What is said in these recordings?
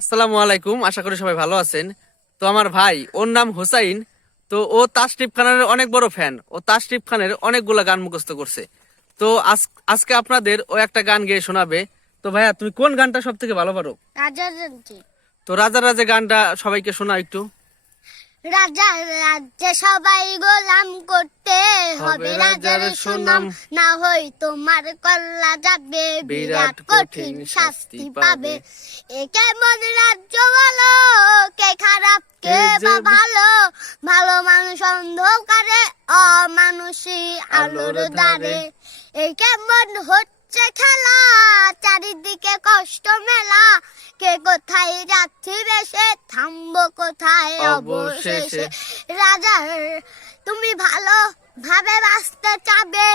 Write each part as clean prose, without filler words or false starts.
আসসালামু আলাইকুম, আশা করি সবাই ভালো আছেন। তো আমার ভাই, ওর নাম হোসাইন। তো ও তাশরিফ খানের অনেক বড় ফ্যান। ও তাশরিফ খানের অনেকগুলা গান মুখস্থ করছে। তো আজকে আপনাদের ও একটা গান গেয়ে শোনাবে। তো ভাইয়া, তুমি কোন গানটা সব থেকে ভালো পারো? রাজার রাজ্যে। তো রাজা রাজা গানটা সবাইকে শোনা একটু। রাজার রাজ্যে সবাই গোলাম করতে হবে রাজার সুনাম, না হই তোমার কল্লা যাবে, বিরাট কঠিন শাস্তি পাবে। এ কেমন রাজ্য বলো, কে খারাপ কে বা ভালো? ভালো মানুষ অন্ধকারে, অমানুষী আলোর দ্বারে। এই কেমন হচ্ছে খেলা, চারিদিকে কষ্ট মেলা। কে কোথায় যাচ্ছি বেশে, থামবো কোথায় অবশেষে। রাজার তুমি ভালো ভাবে বাঁচতে চাবে,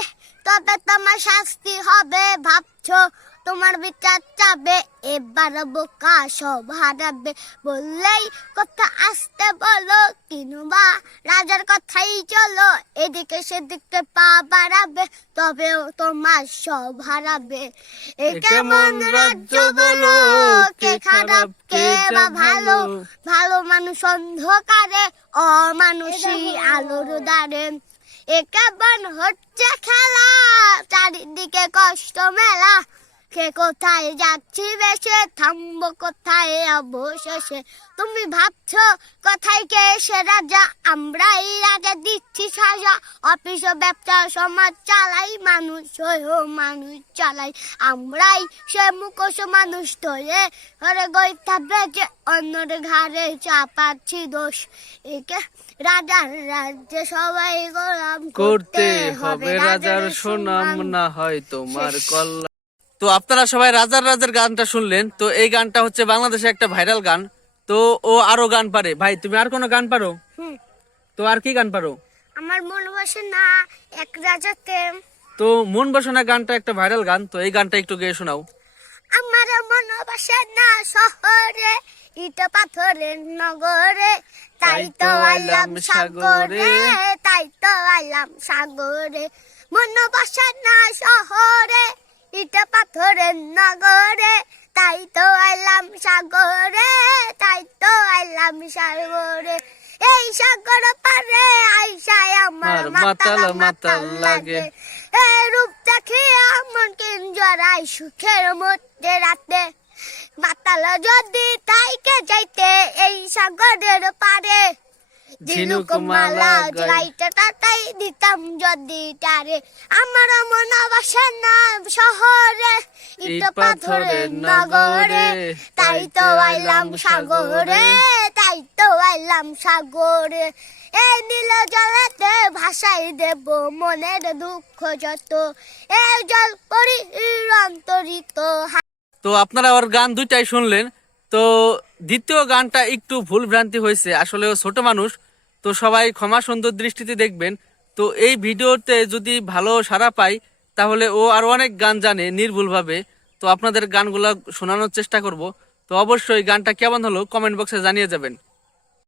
তবে তোমার শাস্তি হবে। ভাবছো তোমার বিচার চাবে, এবার বোকা সব হারাবে। বললেই কথা আসতে বলো, কিনুবা রাজার কথাই চলো। এদিকে সেদিকে পা বাড়াবে, তবেও তোমার সব হারাবে। এ কেমন রাজ্য বলো, কে খারাপ কে বা ভালো? ভালো মানুষ অন্ধকারে, অমানুষী আলোর দ্বারে। এ কেমন হচ্ছে খেলা, চারিদিকে কষ্ট মেলা। কে কোথায় যাচ্ছি বেশে, থামবো কোথায় অবশেষে। তুমি ভাবছো কোথায় কে সে রাজা, আমরাই রাজা দিচ্ছি সাজা। অফিস ও ব্যবসা সমাজ চালাই, মানুষ হয়েও মানুষ চালাই। আমরাই সে মুখোশ মানুষ ধরে, ঘরে গইতা বেজে অন্যের ঘাড়ে চাপাচ্ছি দোষ। একে রাজার রাজ্যে সবাই গোলাম করতে হবে রাজার সুনাম, না হয় তোমার কল্লা। তো আপনারা সবাই রাজার রাজার গানটা শুনলেন। তো এই গানটা হচ্ছে বাংলাদেশে একটা ভাইরাল গান। তো ও আরো গান পারে। ভাই, তুমি আর কোনো গান পারো? তো আর কি গান পারো? আমার মন বসে না এক রাজাতে। তো মন বাসনা গানটা একটা ভাইরাল গান। তো এই গানটা একটু গেয়ে শোনাও। আমার মন বসে না শহরে, ইট পাথরের নগরে। তাই তো আইলাম সাগরে, তাই তো আইলাম সাগরে। মন বসে না শহরে, ইট পাথরের নগরে। তাই তো আইলাম সাগরে, তাই তো আইলাম সাগরে। এই সাগর পারে আইসায় আমার মাতাল মাতাল লাগে। এই রূপ দেখে আমার কিন জড়াই সুখের মধ্যে রাতে। মাতাল যদি তাইকে যাইতে এই সাগরের পারে, ঝিনুক মালা গাইতে তাই দিতাম যদি তারে। আমার মন বসে না শহরে, ইট পাথরের নগরে। তাই তো আইলাম সাগরে, তাই তো আইলাম সাগরে। এই নীল জলেতে ভাসাই দেব মনের দুঃখ যত। এই জল পরি অন্তরিত। তো আপনারা ওর গান দুইটাই শুনলেন। তো দ্বিতীয় গানটা একটু ভুল ভ্রান্তি হয়েছে, আসলে ও ছোট মানুষ। তো সবাই ক্ষমা সুন্দর দৃষ্টিতে দেখবেন। তো এই ভিডিওতে যদি ভালো সাড়া পাই, তাহলে ও আরো অনেক গান জানে নির্ভুলভাবে। তো আপনাদের গানগুলা শোনানোর চেষ্টা করব। তো অবশ্যই গানটা কেমন হলো কমেন্ট বক্সে জানিয়ে যাবেন।